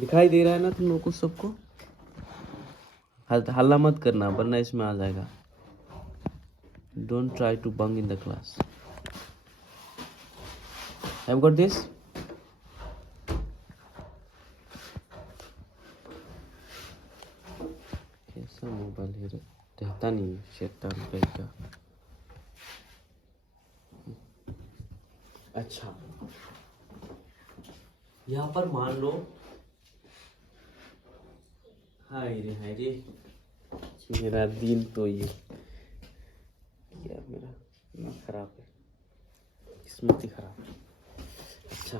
दिखाई दे रहा है ना तुम लोग को सबको? हल्ला मत करना वरना इसमें आ जाएगा। Don't try to bunk in the class. Have got this? कैसा मोबाइल है रे? रहता नहीं शैतान का। अच्छा, यहाँ पर मान लो, हाय रे मेरा दिन तो ये यार मेरा दिमाग खराब है, किस्मत ही खराब है। अच्छा,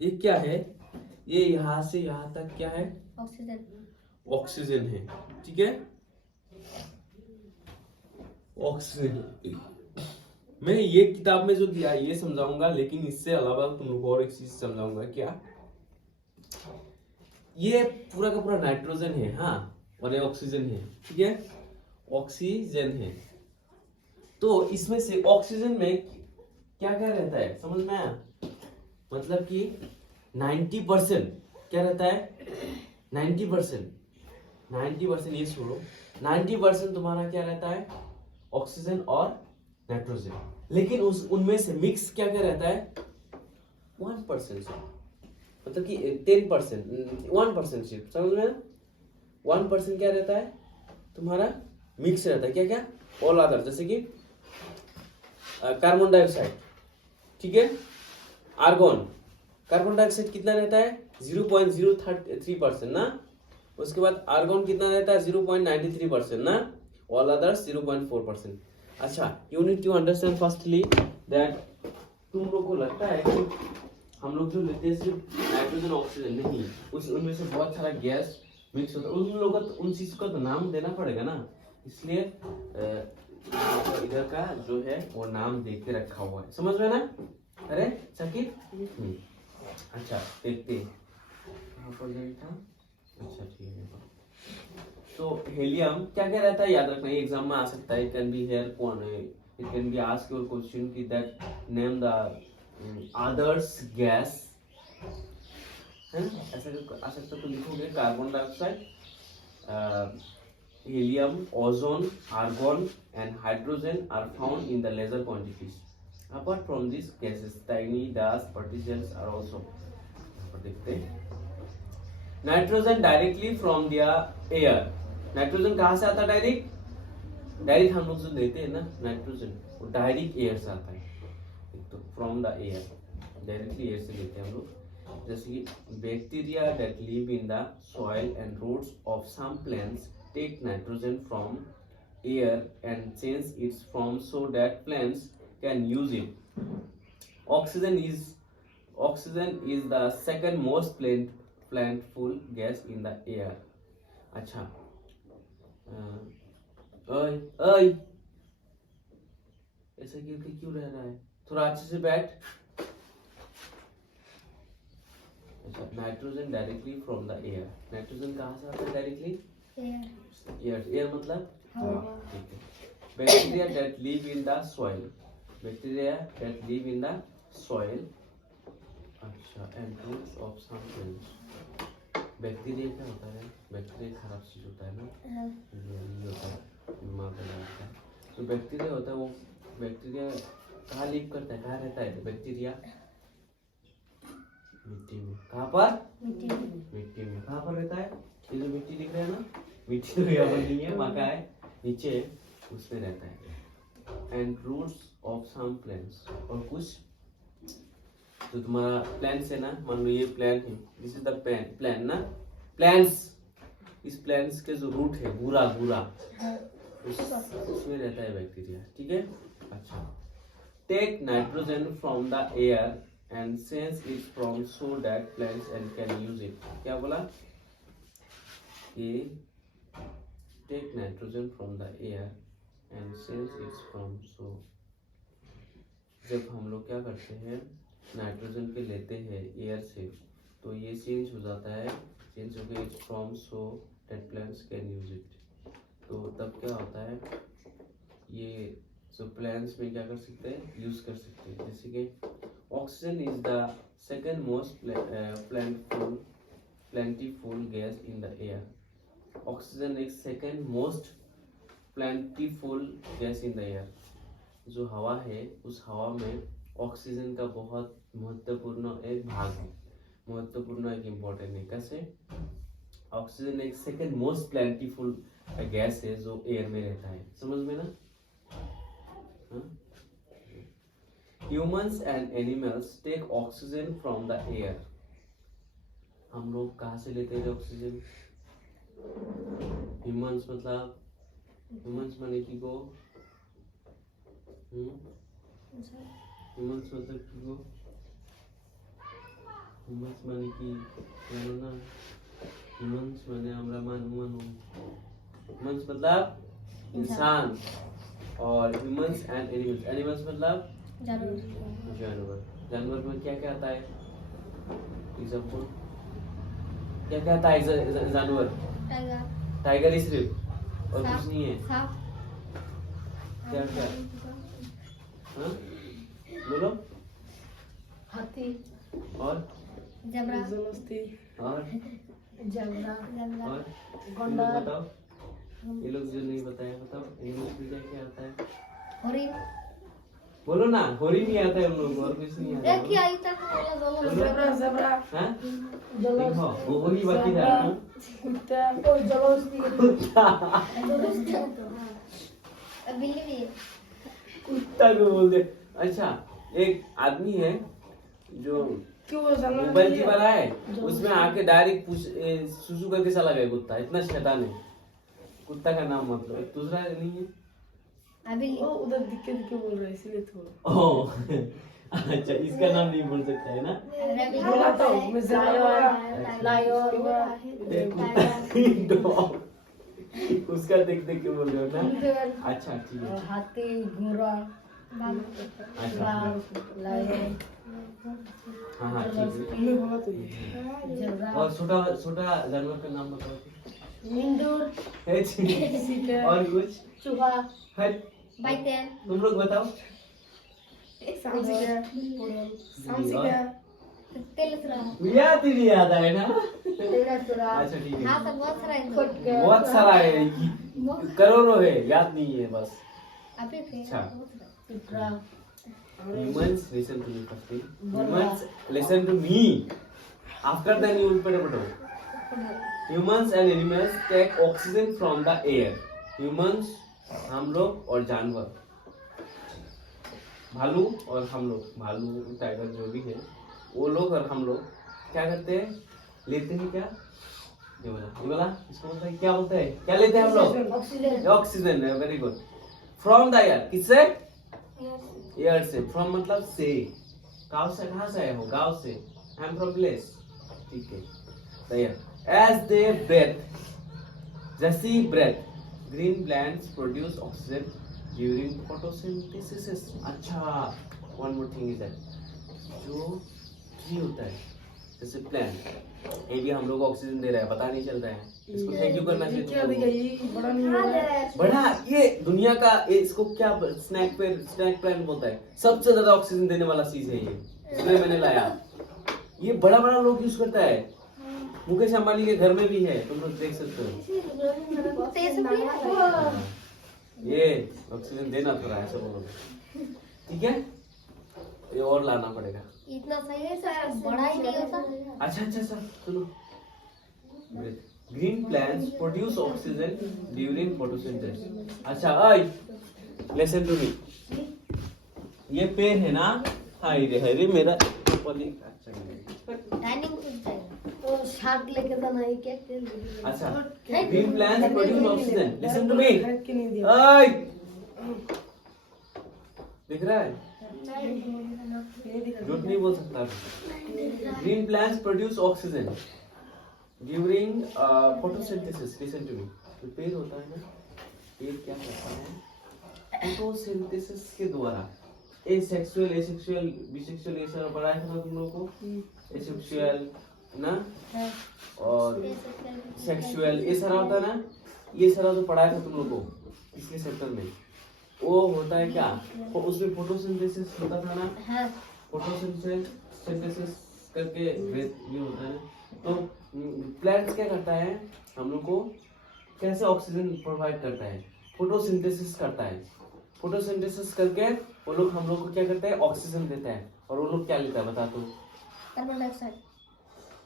ये क्या है? ये यहाँ से यहाँ तक क्या है? ऑक्सीजन। ऑक्सीजन है, ठीक है। ऑक्सीजन मैं ये किताब में जो दिया है ये समझाऊंगा, लेकिन इससे अलावा तुम लोग को और एक चीज समझाऊंगा। क्या? ये पूरा का पूरा नाइट्रोजन है, हाँ, और ये ऑक्सीजन है, ठीक है। ऑक्सीजन है, तो इसमें से ऑक्सीजन में क्या क्या रहता है समझ में आया? मतलब कि 90% क्या रहता है? 90%, 90% ये छोड़ो, 90% तुम्हारा क्या रहता है? ऑक्सीजन और नाइट्रोजन। लेकिन उनमें से मिक्स क्या क्या रहता है? 1% से, मतलब कि 10%, 1% सिर्फ, समझ में? 1% क्या रहता है तुम्हारा? मिक्स रहता है। क्या क्या? ऑल अदर, जैसे कि कार्बन डाइऑक्साइड, ठीक है। आर्गोन, कार्बन डाइऑक्साइड कितना रहता है? 0.033% ना। उसके बाद आर्गोन कितना रहता है? 0.93% ना। All others 0.4%। अच्छा, you need to understand firstly that तुम लोग को लगता है कि हम लोग जो लेते हैं सिर्फ नाइट्रोजन ऑक्सीजन, नहीं, उनमें से बहुत सारा गैस मिक्स होता है। उन लोगों को उन चीज का तो नाम देना पड़ेगा ना, इसलिए इधर का जो है वो नाम देख के रखा हुआ है, समझ में ना? अरे सकीब, अच्छा देखते कहाँ पर गया था। अच्छा ठीक है, तो हेलियम क्या क्या रहता है याद रखना, ये एग्जाम में आ सकता है। इट कैन बी हियर कौन है, it can be ask your question कि that name the others gas, है ना, ऐसा आ सकता है। तो लिखोगे carbon dioxide, helium, ozone, argon and hydrogen are found in the lesser quantities. Apart from these gases, tiny dust particles are also. देखते हैं nitrogen directly from the air. Nitrogen कहाँ से आता है? डायरेक्ट हम लोग जो देते हैं ना नाइट्रोजन, वो डायरेक्ट एयर से आता है। एक तो from the air, directly air से लेते हैं हम लोग। जैसे कि bacteria that live in the soil and roots of some plants take nitrogen from air and change its form so that plants can use it. Oxygen is the second most plantful gas in the air. अच्छा, ओए ओए, ऐसा गिरके क्यों रह रहा है? थोड़ा अच्छे से बैठ। अच्छा, nitrogen directly from the air. Nitrogen कहाँ से आता है डायरेक्टली? एयर। एयर मतलब हवा, ठीक है। Bacteria that live in the soil, bacteria that live in the soil, अच्छा, and roots of some plants. Bacteria क्या होता है? बैक्टीरिया खराब चीज होता है ना, ये होता है, बीमार बनाता है। तो बैक्टीरिया होता है, वो बैक्टीरिया कहाँ लिव करता है, कहाँ रहता है बैक्टीरिया? मिट्टी में। कहाँ पर? मिट्टी में। कहाँ पर रहता है? ये जो मिट्टी दिख रहा है ना, मिट्टी तो यहाँ पर नहीं है, वहाँ का है नीचे, उसमें रहता है। And roots of some plants, और कुछ जो तुम्हारा प्लांट्स है ना, मान लो ये प्लांट है, दिस इज द प्लांट ना, प्लांट्स, इस प्लांट्स के जो रूट है पूरा उसमें रहता है बैक्टीरिया, ठीक है। अच्छा, take nitrogen from the air and sense it from so that plants and can use it. क्या बोला? कि take nitrogen from the air and sense it from so, जब हम लोग क्या करते हैं नाइट्रोजन के लेते हैं एयर से, तो ये चेंज हो जाता है, चेंज हो गया from so that plants can use it. तो तब क्या होता है, ये जो प्लांट्स में क्या कर सकते हैं, यूज कर सकते हैं। जैसे कि oxygen is the second most plentiful gas in the air. Oxygen एक second most plentiful gas in the air. जो हवा है उस हवा में ऑक्सीजन का बहुत महत्वपूर्ण एक भाग है, महत्वपूर्ण एक इम्पोर्टेंट है। कैसे? ऑक्सीजन एक सेकंड मोस्ट प्लेंटीफुल गैस है जो एयर में रहता है। समझ में ना? Humans and animals take oxygen from the air. हम लोग कहाँ से लेते हैं ऑक्सीजन? ह्यूमंस मतलब, ह्यूमंस माने की को, ह्यूमंस मतलब की को, ह्यूमंस माने की जानो ना, ह्यूमंस माने हमरा मानू, ह्यूमंस मतलब इंसान, और ह्यूमंस एंड एनिमल्स, एनिमल्स मतलब जानवर। जानवर में क्या क्या आता है? एग्जांपल क्या क्या आता है जानवर? टाइगर ही सिर्फ, और कुछ नहीं है? क्या क्या? हाँ बोलो। हाथी और जबरा और गंडर बताओ, ये लोग जो नहीं बताया बताओ। इंग्लिश में क्या क्या आता है? हरिण। बोलो ना। होरी नहीं आता है उन लोगों को, और कुछ नहीं आता है। देखिए आई तक ज़ेब्रा हाँ देखो वो होरी बाकी था। कुत्ता जलोस्ती बिल्ली भी है। कुत्ता को बोल दे। अच्छा, एक आदमी है जो क्यों जानवर मोबाइल की बार है, उसमें आके डायरेक्ट सुसु करके चला गया कुत्ता। इतना शैतान है कुत्ता का नाम। मतलब एक दूसरा नहीं है? वो उधर दिख के बोल रहा है इसलिए थोड़ा। ओह अच्छा, इसका नाम नहीं बोल सकता है ना? बोला तो मैं डॉग। उसका देख देख के बोल रहे हो ना? अच्छा ठीक है। हाथी घोड़ा अच्छा लायन हाँ हाँ ठीक है। मैं बोला तो ये जबरा और छोटा छोटा जानवर का नाम बताओ। मिंदूर है ठीक है। और कुछ? चूहा है? बैठन तुम लोग बताओ। सांसिका तेलसरा याद ही नहीं आता है ना? तेलसरा अच्छा ठीक है। हाँ सब बहुत सारा है। बहुत सारा है, करोड़ों है, याद नहीं है बस। अभी फिर अच्छा। Pipra Humans listen to me first. Humans listen to me. After then you will put. Humans and animals take oxygen from the air. Humans हम लोग और जानवर, भालू और हम लोग, भालू टाइगर जो भी है वो लोग और हम लोग क्या करते हैं? लेते हैं क्या? ये वाला इसको बोलते हैं, क्या बोलते हैं? क्या लेते हैं हम लोग? Oxygen oxygen. Very good. From the air. किससे? एयर से। फ्रॉम मतलब से। गाँव से, कहाँ से आए हो? गाँव से। I am from place. ठीक है। The air as they breathe, जैसी breathe green plants produce oxygen during photosynthesis. अच्छा, one more thing is that जो ट्री होता है जैसे प्लांट, ये भी हम लोग को ऑक्सीजन दे रहा है, पता नहीं चल रहा है। इसको थैंक यू करना चाहिए क्या तुम दिया लोगों ये बड़ा नहीं है को। बड़ा ये दुनिया का इसको क्या स्नैक प्लांट बोलता है, सबसे ज्यादा ऑक्सीजन देने वाला चीज है ये, इसलिए मैंने लाया। ये बड़ा बड़ा लोग यूज करता है, मुकेश अंबानी के घर में भी है, तुम लोग देख सकते हो। ये ऑक्सीजन देना थोड़ा ऐसा बोलो, ठीक है? ये और लाना पड़ेगा। इतना सही है सर, बड़ा ही नहीं होता। अच्छा अच्छा सर सुनो। Green plants produce oxygen during photosynthesis. अच्छा लिसन टू मी। ये पेड़ है ना? हाय रे मेरा अच्छा डाइनिंग टेबल चाहिए तो शार्क लेके जाना है क्या? अच्छा, green plants produce oxygen. Listen to me. के नहीं दिया ओए दिख रहा है? झूठ नहीं बोल सकता। Green plants produce oxygen during photosynthesis. Listen to me. जो पेड़ होता है ना, पेड़ क्या करता है? फोटोसिंथेसिस के द्वारा एसेक्सुअल, बिसेक्सुअल ये सब पढ़ा है ना तुम लोगों को? एसेक्सुअल, ना, हाँ, और सेक्सुअल, ये सारा होता है ना, ये सारा जो पढ़ाया था तुम लोग को पिछले सेक्टर में, वो होता है क्या, वो उसमें फोटोसिंथेसिस होता था ना, हाँ, फोटोसिंथेसिस करके ये होता है। तो प्लांट्स क्या करता है, हम लोग को कैसे ऑक्सीजन प्रोवाइड करता है, फोटोसिंथेसिस करता है, फोटोसिंथेसिस करके वो लोग हम लोग को क्या करता है, ऑक्सीजन देता है। और वो लोग क्या लेता है बता तो, कार्बन डाइऑक्साइड।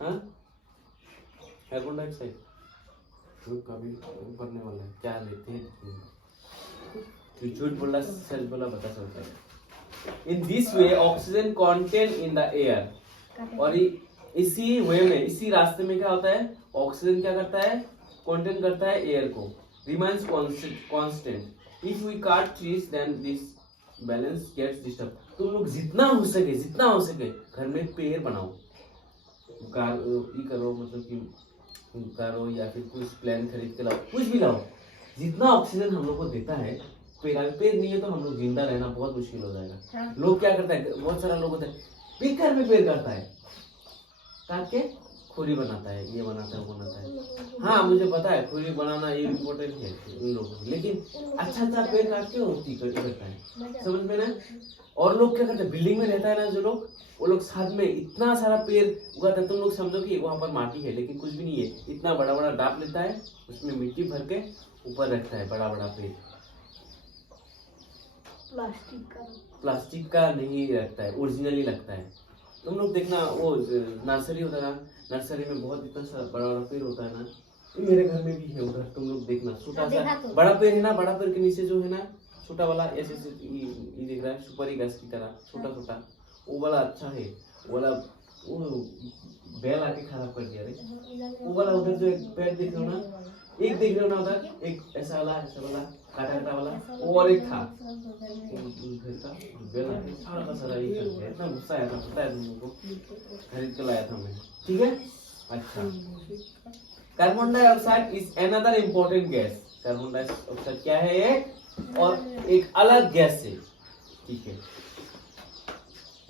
हाँ, कार्बन डाइऑक्साइड कभी बनने वाला है, क्या लेते हैं, तू झूठ बोला सच बोला बता सकता है। In this way oxygen content in the air, और इसी वे में, इसी रास्ते में क्या होता है, ऑक्सीजन क्या करता है, कंटेन करता है एयर को, remains constant. If we cut trees then this balance gets disturb. तुम लोग जितना हो सके घर में पेड़ बनाओ, करो, मतलब कि करो, या फिर कुछ प्लान खरीद के लाओ, कुछ भी लाओ, जितना ऑक्सीजन हम लोग को देता है पेड़, अगर पेड़ नहीं है तो हम लोग जिंदा रहना बहुत मुश्किल हो जाएगा। हाँ। लोग क्या करता है, बहुत सारा लोग होता है बेकार में पेड़ काटता है, काट के खोरी बनाता है, ये बनाता है, वो बनाता है। हाँ मुझे पता है खोरी बनाना ये इम्पोर्टेंट है उन लोगों को, लेकिन अच्छा पेड़ काट के वो करता है, समझ में ना। और लोग क्या करते हैं, बिल्डिंग में रहता है ना जो लोग, वो लोग साथ में इतना सारा पेड़ उगाता है। तुम लोग समझो कि वहां पर माटी है लेकिन कुछ भी नहीं है, इतना बड़ा बड़ा डाप लेता है, उसमें मिट्टी भर के ऊपर रखता है बड़ा बड़ा पेड़। प्लास्टिक का नहीं रखता है, ओरिजिनली लगता है। तुम लोग देखना वो नर्सरी होता है ना, नर्सरी में बहुत इतना सारा बड़ा बड़ा पेड़ होता है ना, ये मेरे घर में भी है उधर, तुम लोग देखना छोटा सा बड़ा पेड़ है ना, बड़ा पेड़ के नीचे जो है ना छोटा वाला ऐसे ये दिख रहा है, सुपारी घास की तरह छोटा छोटा, वो वाला अच्छा है, वो वाला वो बैल आके खराब कर दिया रे। वो वाला उधर जो एक पेड़ देख रहे हो ना, एक देख रहे हो ना उधर, एक ऐसा वाला काटा काटा वाला, वो और एक था बैल आके सारा का सारा ये कर दिया। इतना गुस्सा आया था पता है तुम लोगों को, खरीद के लाया था मैं, ठीक है। अच्छा, carbon dioxide is another important gas. Carbon dioxide क्या है ये, और एक अलग गैस है, ठीक है।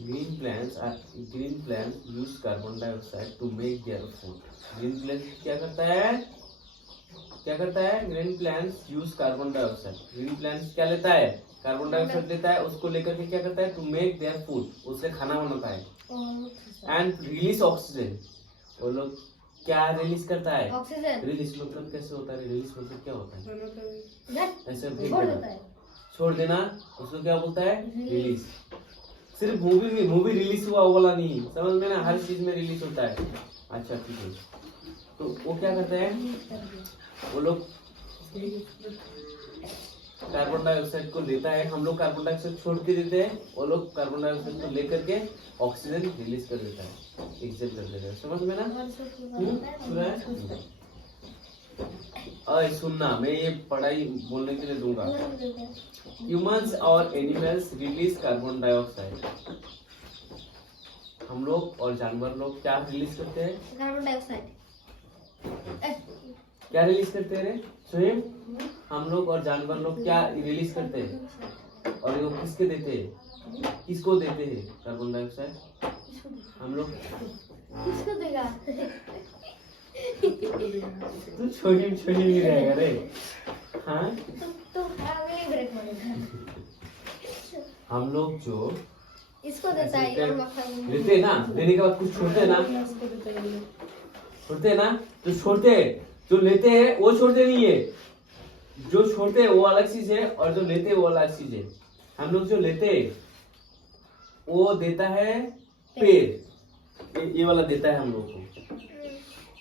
Green plants use carbon dioxide to make their food. Green plant क्या करता है, green plants use carbon dioxide. Green plants क्या लेता है, कार्बन डाइऑक्साइड लेता है, उसको लेकर के क्या करता है, टू मेक देयर फूड, उससे खाना बनाता है, एंड रिलीज ऑक्सीजन। वो लोग क्या रिलीज करता है, ऑक्सीजन। रिलीज मतलब कैसे होता है, रिलीज मतलब क्या होता है, ऐसे छोड़ देना, उसको क्या बोलता है, रिलीज। सिर्फ मूवी रिलीज हुआ वाला नहीं, समझ में ना, हर चीज में रिलीज होता है। अच्छा ठीक है, तो वो क्या करता है, वो लोग कार्बन डाइऑक्साइड को लेता है, हम लोग कार्बन डाइऑक्साइड छोड़ के देते हैं, वो लोग कार्बन डाइऑक्साइड को लेकर के ऑक्सीजन रिलीज कर देता है, एक्सेप्ट कर देता है, समझ में ना। सुना है, अरे सुनना, मैं ये पढ़ाई बोलने के लिए दूंगा। ह्यूमंस और एनिमल्स रिलीज कार्बन डाइऑक्साइड। हम लोग और जानवर लोग क्या रिलीज करते हैं, कार्बन डाइऑक्साइड। क्या रिलीज करते हैं रे स्वयं, हम लोग और जानवर लोग क्या रिलीज करते हैं, और वो किसके देते हैं, किसको देते हैं कार्बन डाइऑक्साइड, हम लोग किसको देगा, तू छोटी नहीं रहेगा रे, हाँ तो आगे ब्रेक मारेगा। हम लोग जो इसको देता है और मक्खन लेते ना, लेने के बाद कुछ छोड़ते ना, तो छोड़ते, जो लेते हैं वो छोड़ते नहीं है, जो छोड़ते हैं वो अलग चीज है, और जो लेते हैं वो अलग चीज है। हम लोग जो लेते हैं वो देता है पेड़, ये वाला देता है हम लोग को,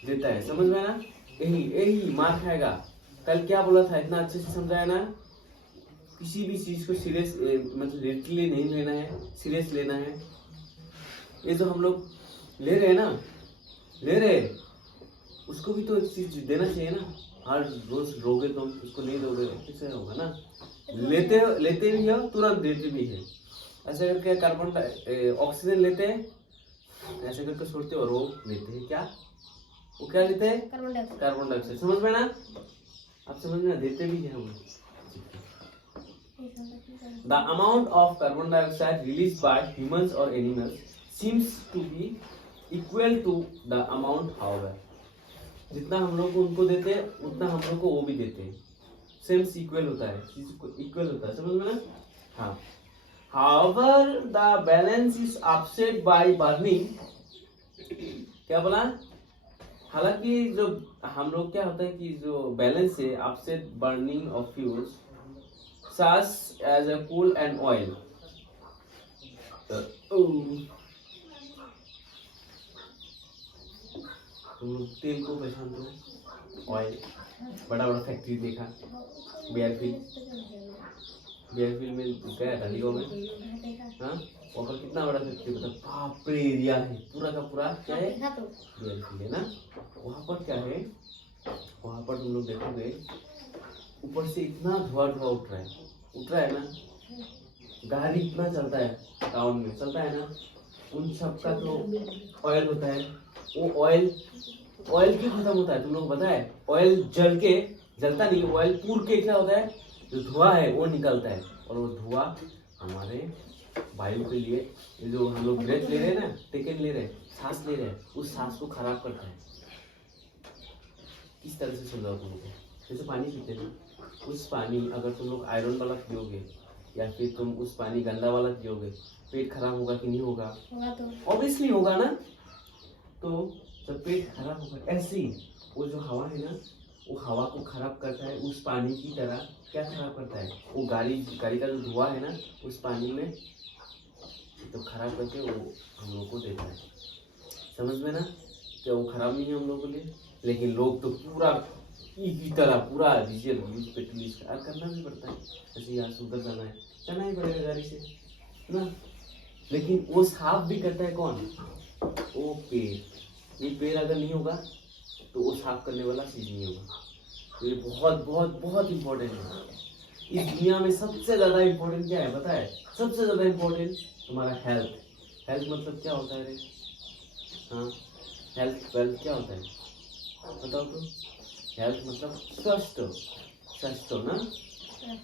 देता है, समझ में ना, यही मार खाएगा। कल क्या बोला था, इतना अच्छे से समझाया ना, किसी भी चीज को सीरियस मतलब लिटरली नहीं लेना है, सीरियस लेना है। ये जो हम लोग ले रहे हैं ना, उसको भी तो चीज देना चाहिए ना, हर रोज लोगे तुम, उसको नहीं दोगे कैसे होगा ना। लेते भी हो, तुरंत देते भी है, ऐसे करके कार्बन ऑक्सीजन लेते हैं, ऐसे करके छोड़ते और वो लेते हैं क्या, वो क्या लेते हैं, कार्बन डाइऑक्साइड, समझ में ना, आप समझ में, देते भी है हम। The amount of carbon dioxide released by humans or animals seems to be equal to the amount however, जितना हम लोग उनको देते हैं उतना हम लोग को वो भी देते हैं, सेम इक्वल होता है, इक्वल होता है, समझ में ना? हाँ, however the balance is offset by burning, क्या बोला? हालांकि जो हम लोग क्या होता है कि जो बैलेंस है offset burning of fuels such as a coal and oil, तुम लोग तेल को पहचानते हो, ऑयल, बड़ा बड़ा फैक्ट्री देखा, बियरफील्ड में गया था लीगो में, हाँ, वहाँ पर कितना बड़ा फैक्ट्री, मतलब बाप रे एरिया है पूरा का पूरा, क्या है, बियरफील्ड है ना। वहाँ पर क्या है, वहाँ पर तुम लोग देखोगे ऊपर से इतना धुआं उठ रहा है ना, गाड़ी इतना चलता है टाउन में, चलता है ना, उन सब का तो ऑयल होता है। वो ऑयल क्यों खत्म होता है तुम लोग पता है? ऑयल जलता नहीं, ऑयल पूर के क्या होता है, जो धुआं है वो निकलता है, और वो धुआं हमारे वायु के लिए, ये जो हम लोग ब्रेथ ले रहे हैं ना, टेकन ले रहे हैं, सांस ले रहे हैं, उस सांस को खराब करता है। किस तरह से समझाओ तुम लोग? जैसे पानी पीते हैं, उस पानी अगर तुम लोग आयरन वाला पियोगे या फिर तुम उस पानी गंदा वाला पियोगे, पेट खराब होगा कि नहीं होगा? ऑब्वियसली होगा ना। तो जब पेट खराब होगा, ऐसे ही वो जो हवा है ना, वो हवा को खराब करता है, उस पानी की तरह क्या खराब करता है, वो गाड़ी का जो धुआं है ना, उस पानी में तो खराब करके वो हम लोग को देता है, समझ में ना? क्या वो खराब नहीं है हम लोग के लिए? लेकिन लोग तो पूरा की तरह पूरा डीजल यूज पेट्रोल यूज करना भी पड़ता है, जैसे यहाँ से उधर जाना ही पड़ेगा गाड़ी से ना। लेकिन वो साफ भी करता है कौन? वो पेड़। ये पेड़ अगर नहीं होगा तो वो साफ करने वाला चीज नहीं होगा। तो ये बहुत बहुत बहुत इम्पोर्टेंट है। इस दुनिया में सबसे ज्यादा इम्पोर्टेंट क्या है पता है? सबसे ज्यादा इम्पोर्टेंट तुम्हारा हेल्थ। हेल्थ मतलब क्या होता है रे? हाँ, हेल्थ वेल्थ क्या होता है बताओ तो? हेल्थ मतलब स्वस्थ हो ना।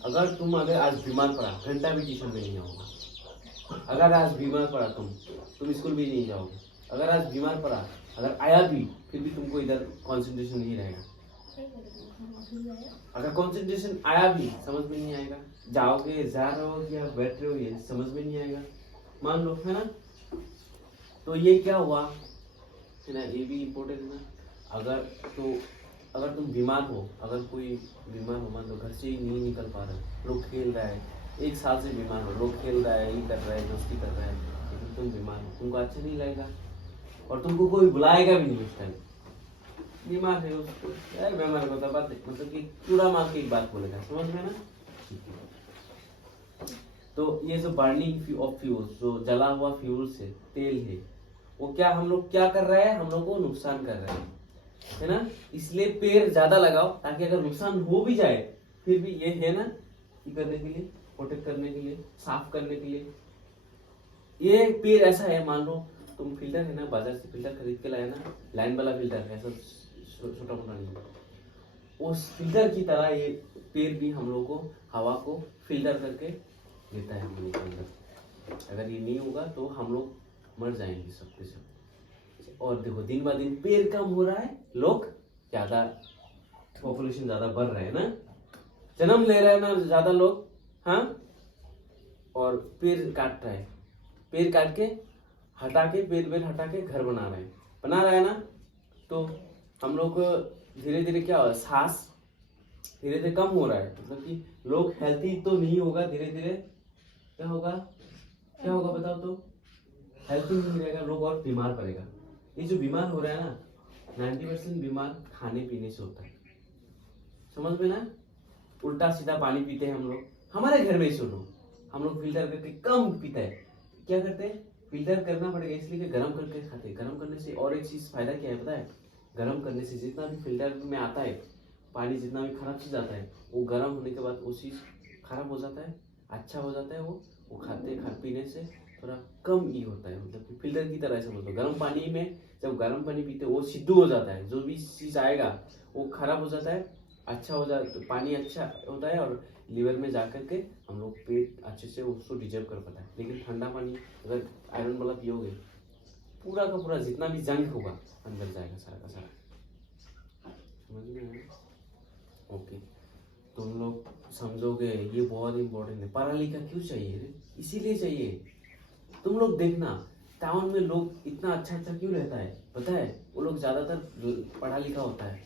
अगर तुम आज बीमार पड़ा, घंटा भी ट्यूशन में नहीं जाओगे। अगर आज बीमार पड़ा तुम स्कूल भी नहीं जाओगे। अगर आज बीमार पड़ा, अगर आया भी, फिर भी तुमको इधर कंसंट्रेशन नहीं रहेगा। अगर कंसंट्रेशन आया भी समझ में नहीं आएगा, जाओगे जा रहे हो या बैठ रहे हो ये समझ में नहीं आएगा, मान लो, है ना। तो ये क्या हुआ है ना, ये भी इम्पोर्टेंट है ना। अगर तुम बीमार हो, अगर कोई बीमार हो, मान लो घर से ही नहीं निकल पा रहा है, लोग खेल रहा है, 1 साल से बीमार हो, लोग खेल रहा है, ये कर रहा है, दोस्ती कर रहा है, लेकिन तुम बीमार हो, तुमको अच्छा नहीं लगेगा और तुमको कोई बुलाएगा भी नहीं उस टाइम। बीमार है उसको यार बीमार को तो बात मतलब कि पूरा मार के एक बात बोलेगा, समझ में ना। तो ये जो बर्निंग ऑफ फ्यूल्स, जो जला हुआ फ्यूल से तेल है, वो क्या हम लोग क्या कर रहे हैं, हम लोग को नुकसान कर रहे हैं, है ना। इसलिए पेड़ ज्यादा लगाओ ताकि अगर नुकसान हो भी जाए फिर भी ये है ना कि करने के लिए, प्रोटेक्ट करने के लिए, साफ करने के लिए। ये पेड़ ऐसा है, मान लो तुम फिल्टर है ना, बाजार से फिल्टर खरीद के लाया ना, लाइन वाला फिल्टर है, ऐसा छोटा मोटा नहीं, उस फिल्टर की तरह ये पेड़ भी हम लोग को हवा को फिल्टर करके देता है हम लोग के अंदर। अगर ये नहीं होगा तो हम लोग मर जाएंगे सब के सब। और देखो दिन ब दिन पेड़ कम हो रहा है, लोग ज्यादा, पॉपुलेशन ज्यादा बढ़ रहे हैं ना, जन्म ले रहे हैं ना ज्यादा लोग, हाँ, और पेड़ काट रहे हैं, पेड़ काट के हटा के पेड़ हटा के घर बना रहे हैं ना। तो हम लोग धीरे धीरे क्या हो रहा है, सांस धीरे धीरे कम हो रहा है, मतलब कि लोग हेल्थी तो नहीं होगा, धीरे धीरे क्या होगा बताओ तो? हेल्थी नहीं रहेगा, लोग और बीमार पड़ेगा। ये जो बीमार हो रहा है ना, 90% बीमार खाने पीने से होता है, समझ में ना। उल्टा सीधा पानी पीते हैं हम लोग, हमारे घर में सुनो, हम लोग फिल्टर करके कम पीते हैं। क्या करते हैं? फिल्टर करना पड़ेगा इसलिए कि गर्म करके खाते हैं। गर्म करने से और एक चीज फायदा क्या है पता है? गर्म करने से जितना भी फिल्टर में आता है पानी, जितना भी खराब चीज आता है, वो गर्म होने के बाद वो चीज खराब हो जाता है, अच्छा हो जाता है। वो खाते पीने से थोड़ा कम ही होता है, मतलब कि फिल्टर की तरह से बोलते। गर्म पानी में जब गर्म पानी पीते वो सिद्धू हो जाता है, जो भी चीज आएगा वो खराब हो जाता है, अच्छा हो जाता है, पानी अच्छा होता है और लीवर में जा करके हम लोग पेट अच्छे से उसको डिजर्व कर पाता है। लेकिन ठंडा पानी अगर आयरन वाला पियोगे पूरा का पूरा जितना भी जंक होगा अंदर जाएगा सारा का सारा। समझ में आया? ओके, तुम लोग समझोगे ये बहुत इंपॉर्टेंट है। पढ़ा लिखा क्यों चाहिए रे? इसीलिए चाहिए। तुम लोग देखना टाउन में लोग इतना अच्छा अच्छा क्यों रहता है पता है? वो लोग ज्यादातर पढ़ा लिखा होता है,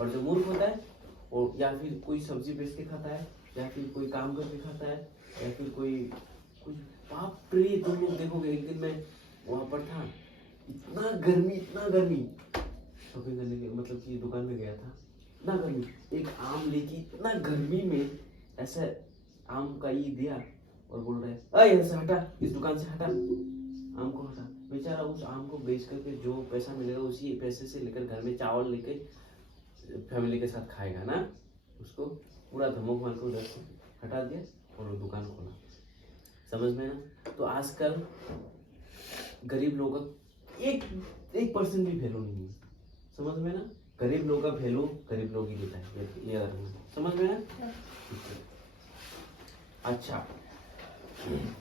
और जो मूर्ख होता है वो या फिर कोई सब्जी बेच के खाता है, या फिर कोई काम करके खाता है, या फिर कोई कुछ। बाप रे, तुम लोग देखोगे एक दिन मैं वहां पर था, इतना गर्मी शॉपिंग करने के मतलब कि दुकान में गया था, इतना गर्मी, एक आम लेके इतना गर्मी में ऐसा आम का ये दिया और बोल रहे हैं यहाँ से हटा, इस दुकान से हटा, आम को हटा। बेचारा उस आम को बेच करके जो पैसा मिलेगा उसी पैसे से लेकर घर में चावल लेके फैमिली के साथ खाएगा ना। उसको पूरा धमक मार कर उधर से हटा दिया और वो दुकान खोला। समझ में ना? तो आजकल गरीब लोगों का 1% भी वैल्यू नहीं है। समझ में ना? गरीब लोगों का वैल्यू गरीब लोग ही देता है, ये रखना। समझ में ना? अच्छा,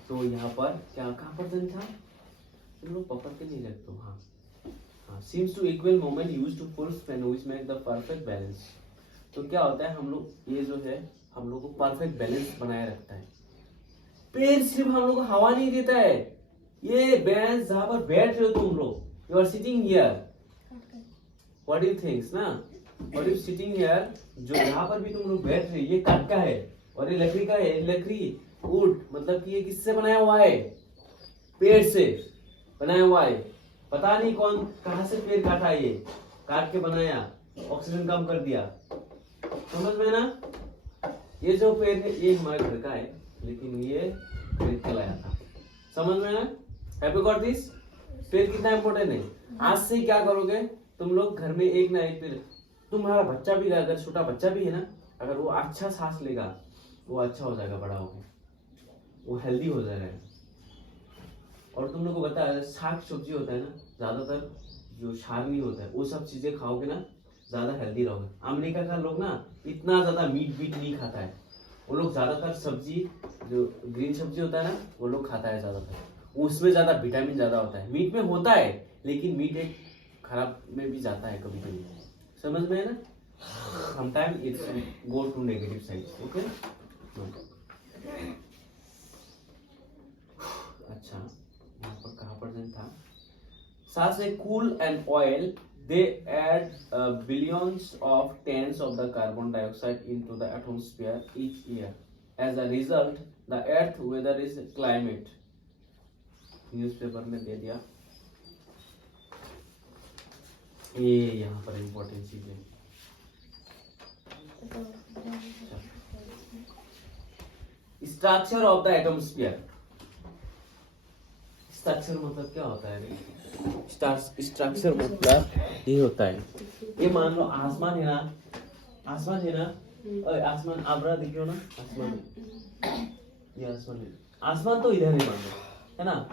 तो यहाँ पर क्या कहाँ पर था? तुम लोग पकड़ के नहीं रखते हो। हाँ हाँ, seems to equal moment used to force when which make the perfect balance। तो क्या होता है, हम लोग ये जो है हम लोग को परफेक्ट बैलेंस बनाए रखता है। पेड़ सिर्फ हम लोग को हवा नहीं देता है, ये बैलेंस जहाँ पर बैठ रहे हो तुम लोग, you are sitting here, what do you thinks ना, व्हाट यू सिटिंग हियर, जो यहाँ पर भी तुम लोग बैठ रहे ये काठ का है और ये लकड़ी का है। लकड़ी वुड मतलब कि ये किससे बनाया हुआ है? पेड़ से बनाया हुआ है। पता नहीं कौन कहां से पेड़ काटा, ये काट के बनाया, ऑक्सीजन कम कर दिया। समझ में ना? ये जो पेड़ है ये हमारे घर का है, लेकिन ये खरीद के लाया था। समझ में ना? Have you got this? पेड़ कितना इंपॉर्टेंट है। आज से क्या करोगे तुम लोग, घर में एक ना एक पेड़, तुम्हारा बच्चा भी अगर छोटा बच्चा भी है ना, अगर वो अच्छा सांस लेगा वो अच्छा हो जाएगा, बड़ा होगा वो हेल्दी हो जाएगा। और तुम लोग को पता है शाक सब्जी होता है ना, ज्यादातर जो क्षारीय होता है वो सब चीजें खाओगे ना ज्यादा हेल्दी रहोगे। अमेरिका का लोग ना इतना ज्यादा मीट नहीं खाता है, वो लोग ज्यादातर सब्जी जो ग्रीन सब्जी होता है ना वो लोग खाता है ज्यादातर, उसमें ज्यादा विटामिन ज्यादा होता है। मीट में होता है लेकिन मीट एक खराब में भी जाता है कभी कभी। समझ में है ना? Sometime it's go to negative side. Okay, अच्छा यहाँ पर कहाँ पर था? साथ से coal and oil they add billions of tons of the carbon dioxide into the atmosphere each year. As a result, the earth weather is climate. Newspaper में दे दिया। ये यहाँ पर इम्पोर्टेंट चीज है। Structure of the atmosphere. Structure मतलब क्या होता है? स्ट्रक्चर मतलब ये होता है, ये मान लो आसमान है ना, आसमान है ना, और आसमान आबरा दिख रहा हो ना, आसमान ये आसमान है, आसमान तो इधर है मान लो, है ना,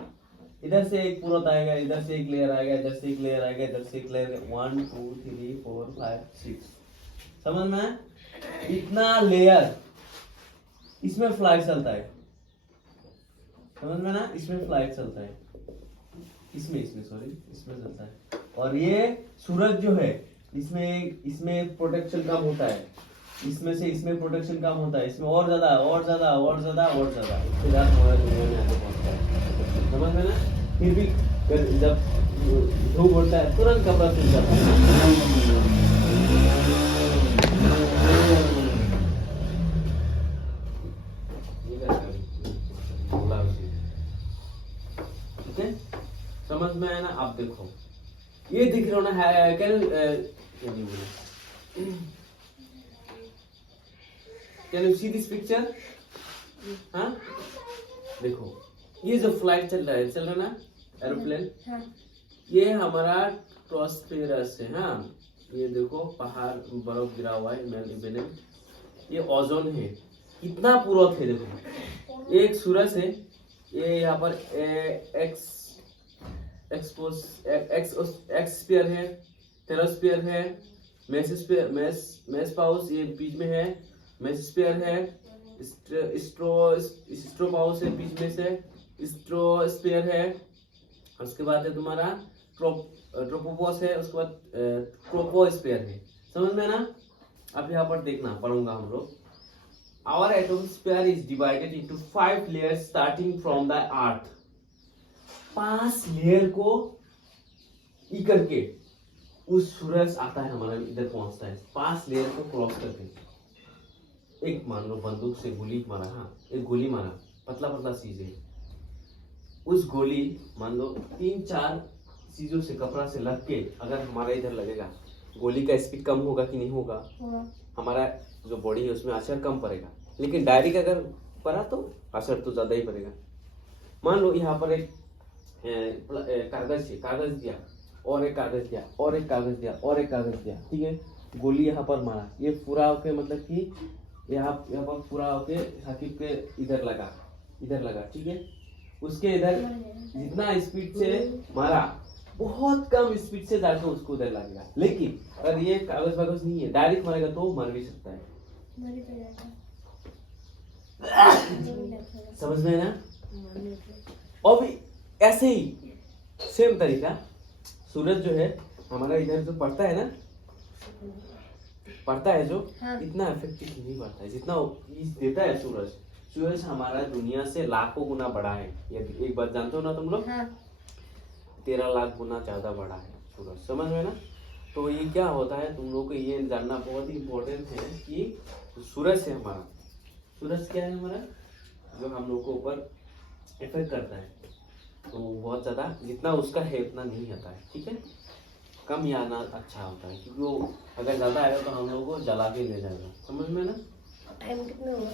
इधर से एक पूरा आएगा, इधर से एक लेयर आएगा, इधर से एक लेयर आएगा, इधर से एक लेयर, 1 2 3 4 5 6, समझ में? इतना लेयर, इसमें फ्लाइट चलता है, समझ में ना? इसमें फ्लाइट चलता है, इसमें चलता है। और ये सूरज जो है इसमें प्रोटेक्शन कम होता है, इसमें से इसमें प्रोटेक्शन कम होता है, इसमें और ज्यादा इसके साथ हमारा दुनिया में आगे पहुंचता है। समझ में ना? फिर भी जब धूप उड़ता है तुरंत कपड़ा सूख जाता है। समझ में आया ना? आप देखो ये दिख रहा ना है, क्या नहीं बोला, can you see this picture? हाँ देखो ये जो फ्लाइट चल रहा है ना, एरोप्लेन, ये हमारा ट्रोस्फेरस है। हाँ ये देखो पहाड़ बर्फ गिरा हुआ है, ये ओजोन है, कितना पूरा है देखो, एक सूरज है, ये यहाँ पर एक्सस्फीयर है, थेरोस्फीयर है, मेसोपाउस ये बीच में है, मेसोस्फीयर है, स्ट्रोपाउस है बीच में से, स्ट्रोस्फीयर है, उसके बाद है तुम्हारा ट्रोपोपॉस है, उसके बाद ट्रोपोस्फीयर है, समझ में ना। अब यहाँ पर देखना पढ़ूंगा हम लोग। Our atmosphere is divided into 5 layers starting from the earth. 5 layer को ई करके उस सूरज आता है हमारा इधर पहुंचता है, 5 लेयर को क्रॉस करके। एक मान लो बंदूक से गोली मारा, हाँ एक गोली मारा, पतला पतला चीज है, उस गोली मान लो 3-4 चीजों से कपड़ा से लग के अगर हमारा इधर लगेगा, गोली का स्पीड कम होगा कि नहीं होगा, हमारा जो बॉडी है उसमें असर कम पड़ेगा। लेकिन डायरेक्ट अगर पड़ा तो असर तो ज्यादा ही पड़ेगा। मान लो यहाँ पर एक कागज है, कागज दिया और एक कागज दिया और एक कागज दिया और एक कागज दिया, ठीक है। गोली यहाँ पर मारा, ये पूरा होके मतलब कि यहाँ पर पूरा होके साकिब के इधर लगा, ठीक है। उसके इधर जितना स्पीड से मारा, बहुत कम स्पीड से जाके उसको उधर लगेगा। लेकिन अगर ये कागज वागज नहीं है, डायरेक्ट मारेगा तो मर भी सकता है। समझ में ना। और भी ऐसे ही सेम तरीका सूरज जो है हमारा इधर जो पड़ता है ना, पड़ता है जो, हाँ। इतना इफेक्टिव नहीं पड़ता है जितना हीट देता है सूरज। सूरज हमारा दुनिया से लाखों गुना बड़ा है, ये एक बात जानते हो ना तुम लोग। हाँ। 13 लाख गुना ज्यादा बड़ा है सूरज, समझ में ना। तो ये क्या होता है, तुम लोग को ये जानना बहुत ही इम्पोर्टेंट है कि सूरज है हमारा, सूरज क्या है हमारा, जो हम लोग को ऊपर इफेक्ट करता है। तो बहुत ज्यादा जितना उसका है उतना नहीं आता है, ठीक है। कम ही आना अच्छा होता है, क्योंकि वो अगर ज्यादा आएगा तो हम लोग को जला के ले जाएगा, समझ में ना। टाइम कितना हुआ?